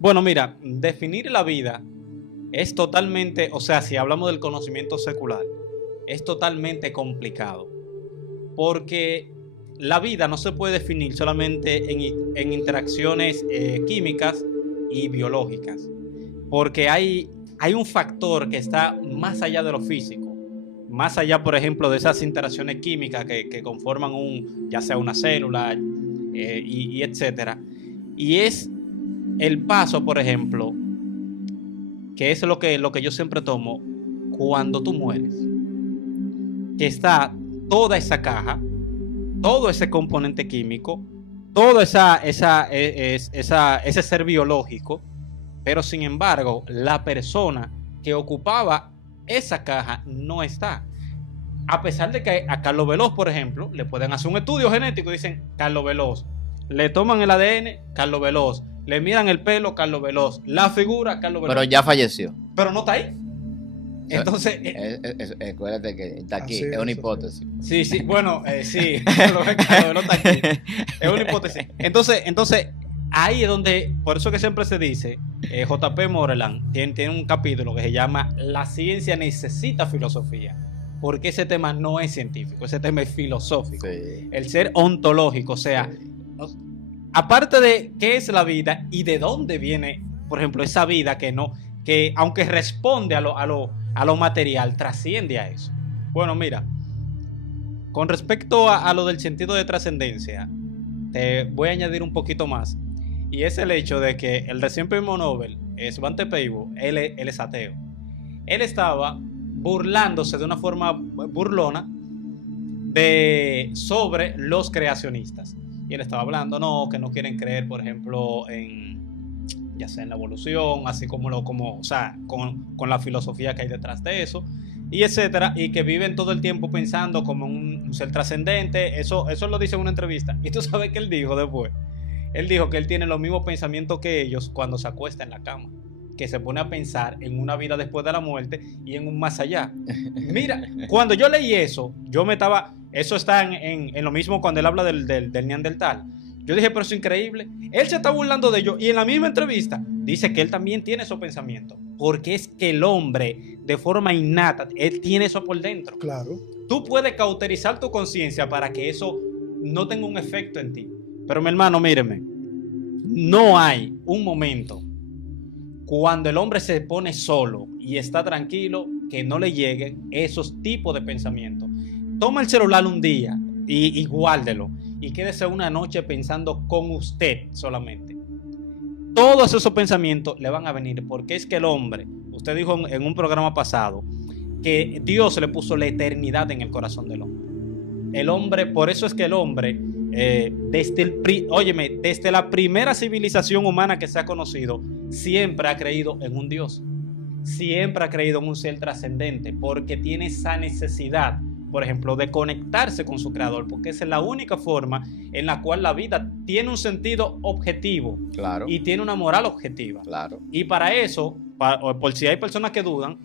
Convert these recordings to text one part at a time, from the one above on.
Bueno, mira, definir la vida es totalmente, o sea, si hablamos del conocimiento secular, es totalmente complicado, porque la vida no se puede definir solamente en interacciones químicas y biológicas, porque hay un factor que está más allá de lo físico, más allá, por ejemplo, de esas interacciones químicas que conforman ya sea una célula, y etcétera, y es el paso, por ejemplo, que es lo que yo siempre tomo cuando tú mueres, que está toda esa caja, todo ese componente químico, todo ese ser biológico, pero sin embargo, la persona que ocupaba esa caja no está. A pesar de que a Carlos Veloz, por ejemplo, le pueden hacer un estudio genético y dicen Carlos Veloz, le toman el ADN, Carlos Veloz, le miran el pelo, Carlos Veloz, la figura, Carlos Veloz. Pero ya falleció. Pero no está ahí. Entonces, acuérdate que está aquí, es una hipótesis. Sí, bueno, sí, Carlos Veloz está aquí. Es una hipótesis. Entonces, ahí es donde, por eso que siempre se dice, J.P. Moreland tiene un capítulo que se llama La ciencia necesita filosofía, porque ese tema no es científico, ese tema es filosófico. Sí. El ser ontológico, o sea, aparte de qué es la vida y de dónde viene, por ejemplo, esa vida que aunque responde a lo material, trasciende a eso. Bueno, mira, con respecto a lo del sentido de trascendencia, te voy a añadir un poquito más. Y es el hecho de que el recién premio Nobel, Svante Pääbo, él es ateo. Él estaba burlándose de una forma burlona sobre los creacionistas. Y él estaba hablando, que no quieren creer, por ejemplo, ya sea en la evolución, así o sea, con la filosofía que hay detrás de eso, y etcétera, y que viven todo el tiempo pensando como un ser trascendente. Eso lo dice en una entrevista. Y tú sabes qué él dijo después. Él dijo que él tiene los mismos pensamientos que ellos cuando se acuesta en la cama, que se pone a pensar en una vida después de la muerte y en un más allá. Mira, cuando yo leí eso, eso está en lo mismo cuando él habla del Neandertal. Yo dije, pero es increíble. Él se está burlando de ellos y en la misma entrevista dice que él también tiene esos pensamientos, porque es que el hombre, de forma innata, él tiene eso por dentro. Claro. Tú puedes cauterizar tu conciencia para que eso no tenga un efecto en ti. Pero mi hermano, míreme, no hay un momento cuando el hombre se pone solo y está tranquilo que no le lleguen esos tipos de pensamientos. Toma el celular un día y guárdelo y quédese una noche pensando con usted solamente. Todos esos pensamientos le van a venir, porque es que el hombre, usted dijo en un programa pasado, que Dios le puso la eternidad en el corazón del hombre. El hombre, por eso es que el hombre, desde la primera civilización humana que se ha conocido, siempre ha creído en un Dios, siempre ha creído en un ser trascendente, porque tiene esa necesidad, por ejemplo, de conectarse con su creador, porque esa es la única forma en la cual la vida tiene un sentido objetivo. Claro. Y tiene una moral objetiva. Claro. Y para eso, por si hay personas que dudan,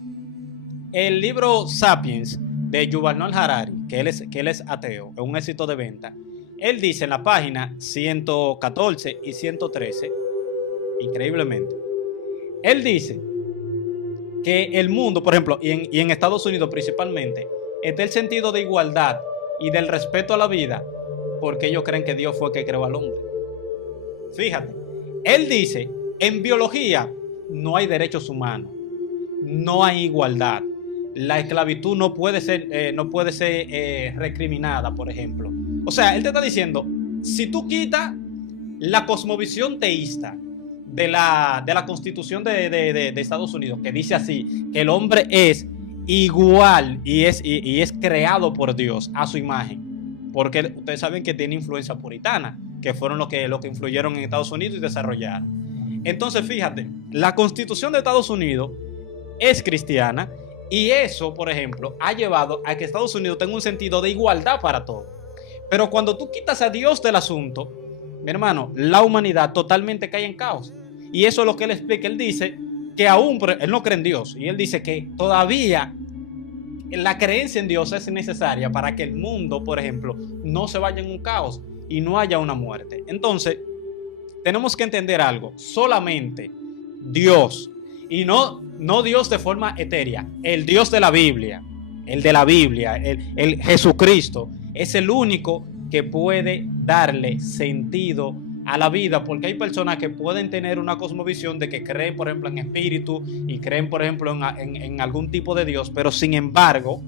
el libro Sapiens de Yuval Noah Harari, que él es ateo, es un éxito de venta. Él dice en la página 114 y 113, increíblemente, él dice que el mundo, por ejemplo, y en Estados Unidos principalmente, es del sentido de igualdad y del respeto a la vida, porque ellos creen que Dios fue el que creó al hombre. Fíjate, él dice, en biología no hay derechos humanos, no hay igualdad. La esclavitud no puede ser recriminada, por ejemplo. O sea, él te está diciendo, si tú quitas la cosmovisión teísta de la Constitución de Estados Unidos, que dice así, que el hombre es igual y es creado por Dios a su imagen, porque ustedes saben que tiene influencia puritana, que fueron los que influyeron en Estados Unidos y desarrollaron. Entonces, fíjate, la Constitución de Estados Unidos es cristiana. Y eso, por ejemplo, ha llevado a que Estados Unidos tenga un sentido de igualdad para todos. Pero cuando tú quitas a Dios del asunto, mi hermano, la humanidad totalmente cae en caos. Y eso es lo que él explica. Él dice que él no cree en Dios. Y él dice que todavía la creencia en Dios es necesaria para que el mundo, por ejemplo, no se vaya en un caos y no haya una muerte. Entonces, tenemos que entender algo. Solamente Dios. Y no Dios de forma etérea, el Dios de la Biblia, el de la Biblia, el Jesucristo, es el único que puede darle sentido a la vida, porque hay personas que pueden tener una cosmovisión de que creen, por ejemplo, en espíritu y creen, por ejemplo, en algún tipo de Dios, pero sin embargo,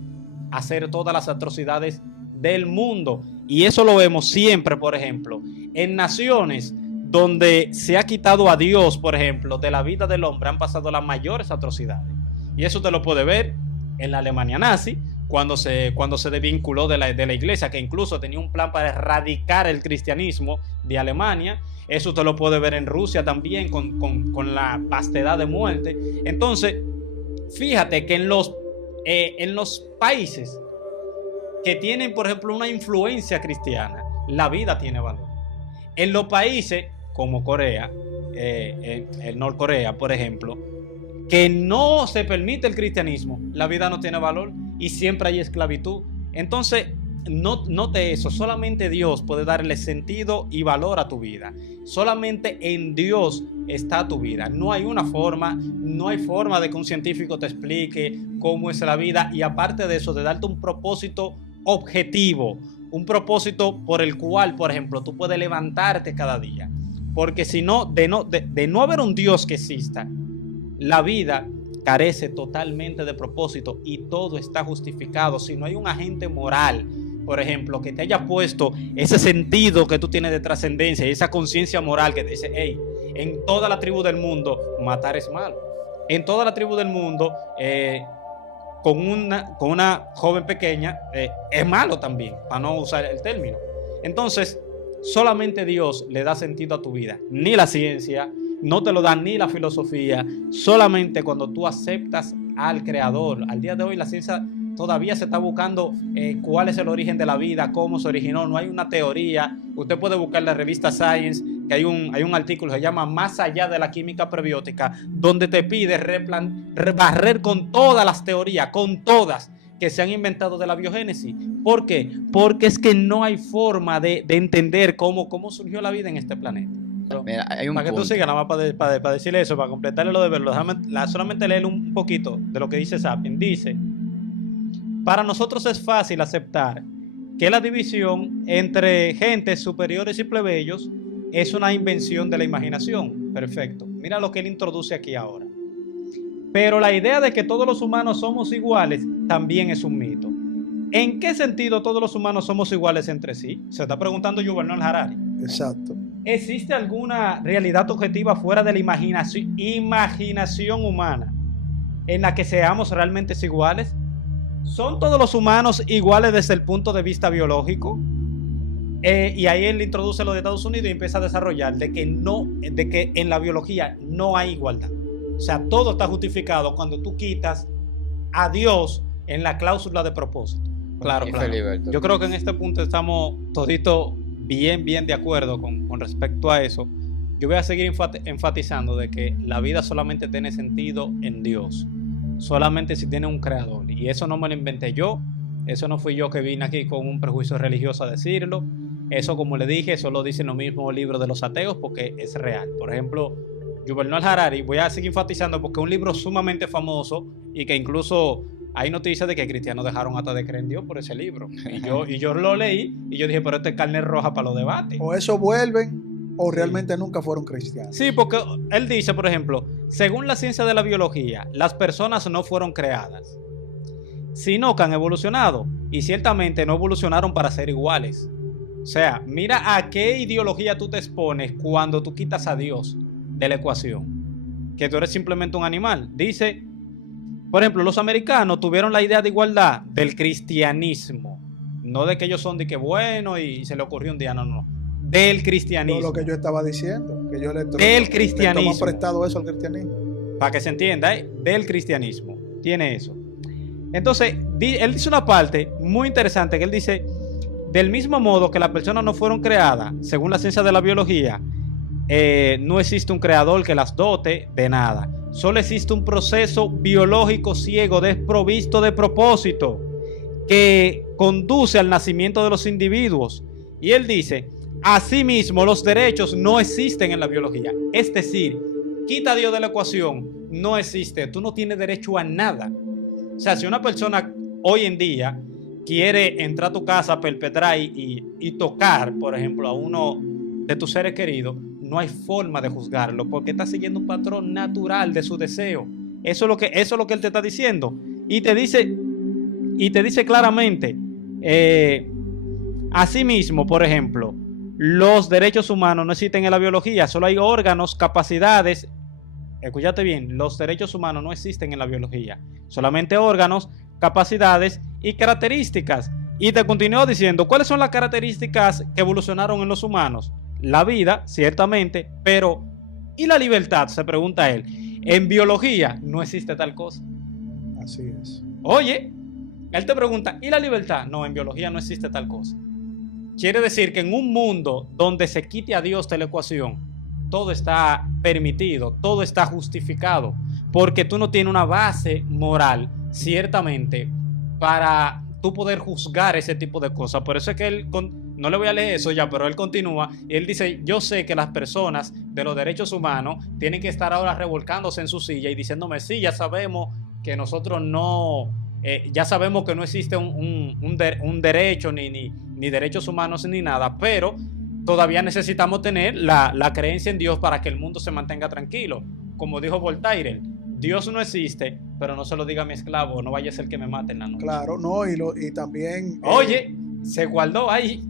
hacer todas las atrocidades del mundo. Y eso lo vemos siempre, por ejemplo, en naciones donde se ha quitado a Dios, por ejemplo, de la vida del hombre, han pasado las mayores atrocidades. Y eso te lo puede ver en la Alemania nazi, cuando se desvinculó de la iglesia, que incluso tenía un plan para erradicar el cristianismo de Alemania. Eso te lo puede ver en Rusia también, con la vastedad de muerte. Entonces, fíjate que en los países que tienen, por ejemplo, una influencia cristiana, la vida tiene valor. En los países como Corea, el Norcorea, por ejemplo, que no se permite el cristianismo, la vida no tiene valor y siempre hay esclavitud. Entonces, note eso, solamente Dios puede darle sentido y valor a tu vida. Solamente en Dios está tu vida. No hay forma de que un científico te explique cómo es la vida, y aparte de eso, de darte un propósito objetivo, un propósito por el cual, por ejemplo, tú puedes levantarte cada día. Porque si no, de no haber un Dios que exista, la vida carece totalmente de propósito y todo está justificado. Si no hay un agente moral, por ejemplo, que te haya puesto ese sentido que tú tienes de trascendencia y esa conciencia moral que te dice, hey, en toda la tribu del mundo matar es malo. En toda la tribu del mundo con una joven pequeña es malo también, para no usar el término. Entonces, solamente Dios le da sentido a tu vida. Ni la ciencia, no te lo da ni la filosofía. Solamente cuando tú aceptas al Creador. Al día de hoy la ciencia todavía se está buscando cuál es el origen de la vida, cómo se originó. No hay una teoría. Usted puede buscar en la revista Science, que hay un artículo que se llama Más allá de la química prebiótica, donde te pide barrer con todas las teorías, con todas que se han inventado de la biogénesis. ¿Por qué? Porque es que no hay forma de entender cómo surgió la vida en este planeta. Mira, hay un para que punto. tú sigas, nada más para decirle eso, para completarle lo de verlo, solamente leer un poquito de lo que dice Sapien. Dice: para nosotros es fácil aceptar que la división entre gentes superiores y plebeyos es una invención de la imaginación. Perfecto. Mira lo que él introduce aquí ahora. Pero la idea de que todos los humanos somos iguales también es un mito. ¿En qué sentido todos los humanos somos iguales entre sí? Se está preguntando Yuval Harari. Exacto. ¿Existe alguna realidad objetiva fuera de la imaginación humana en la que seamos realmente iguales? ¿Son todos los humanos iguales desde el punto de vista biológico? Y ahí él introduce lo de Estados Unidos y empieza a desarrollar de que en la biología no hay igualdad. O sea, todo está justificado cuando tú quitas a Dios en la cláusula de propósito. Claro. Yo creo que en este punto estamos toditos bien de acuerdo con respecto a eso. Yo voy a seguir enfatizando de que la vida solamente tiene sentido en Dios. Solamente si tiene un creador. Y eso no me lo inventé yo. Eso no fui yo que vine aquí con un prejuicio religioso a decirlo. Eso, como le dije, eso lo dicen los mismos libros de los ateos porque es real. Por ejemplo, Yuval Harari, voy a seguir enfatizando porque es un libro sumamente famoso y que incluso hay noticias de que cristianos dejaron hasta de creer en Dios por ese libro. Y yo lo leí y yo dije, pero esto es carne roja para los debates. O eso vuelven o realmente nunca fueron cristianos. Sí, porque él dice, por ejemplo, según la ciencia de la biología, las personas no fueron creadas, sino que han evolucionado. Y ciertamente no evolucionaron para ser iguales. O sea, mira a qué ideología tú te expones cuando tú quitas a Dios de la ecuación. Que tú eres simplemente un animal. Dice, por ejemplo, los americanos tuvieron la idea de igualdad del cristianismo. No de que ellos son de que bueno y se le ocurrió un día, no. Del cristianismo. Todo lo que yo estaba diciendo, que yo le cristianismo. tomo prestado eso al cristianismo. Para que se entienda, del cristianismo. Tiene eso. Entonces, él dice una parte muy interesante que él dice, del mismo modo que las personas no fueron creadas, según la ciencia de la biología, no existe un creador que las dote de nada. Solo existe un proceso biológico ciego, desprovisto de propósito, que conduce al nacimiento de los individuos. Y él dice, asimismo, los derechos no existen en la biología. Es decir, quita a Dios de la ecuación, no existe. Tú no tienes derecho a nada. O sea, si una persona hoy en día quiere entrar a tu casa a perpetrar y tocar, por ejemplo, a uno de tus seres queridos, no hay forma de juzgarlo porque está siguiendo un patrón natural de su deseo. Eso es lo que él te está diciendo. Y te dice claramente, asimismo, por ejemplo, los derechos humanos no existen en la biología, solo hay órganos, capacidades. Escúchate bien, los derechos humanos no existen en la biología, solamente órganos, capacidades y características. Y te continúo diciendo, ¿cuáles son las características que evolucionaron en los humanos? La vida, ciertamente, pero ¿y la libertad? Se pregunta él. En biología no existe tal cosa. Así es. Oye, él te pregunta, ¿y la libertad? No, en biología no existe tal cosa. Quiere decir que en un mundo donde se quite a Dios de la ecuación, todo está permitido, todo está justificado, porque tú no tienes una base moral, ciertamente, para tú poder juzgar ese tipo de cosas. Por eso es que él, no le voy a leer eso ya, pero él continúa y él dice, yo sé que las personas de los derechos humanos tienen que estar ahora revolcándose en su silla y diciéndome, sí, ya sabemos que nosotros no, ya sabemos que no existe un derecho ni derechos humanos ni nada, pero todavía necesitamos tener la creencia en Dios para que el mundo se mantenga tranquilo. Como dijo Voltaire, Dios no existe, pero no se lo diga a mi esclavo, no vaya a ser que me maten la noche. Claro, no, y también... Oye, se guardó ahí.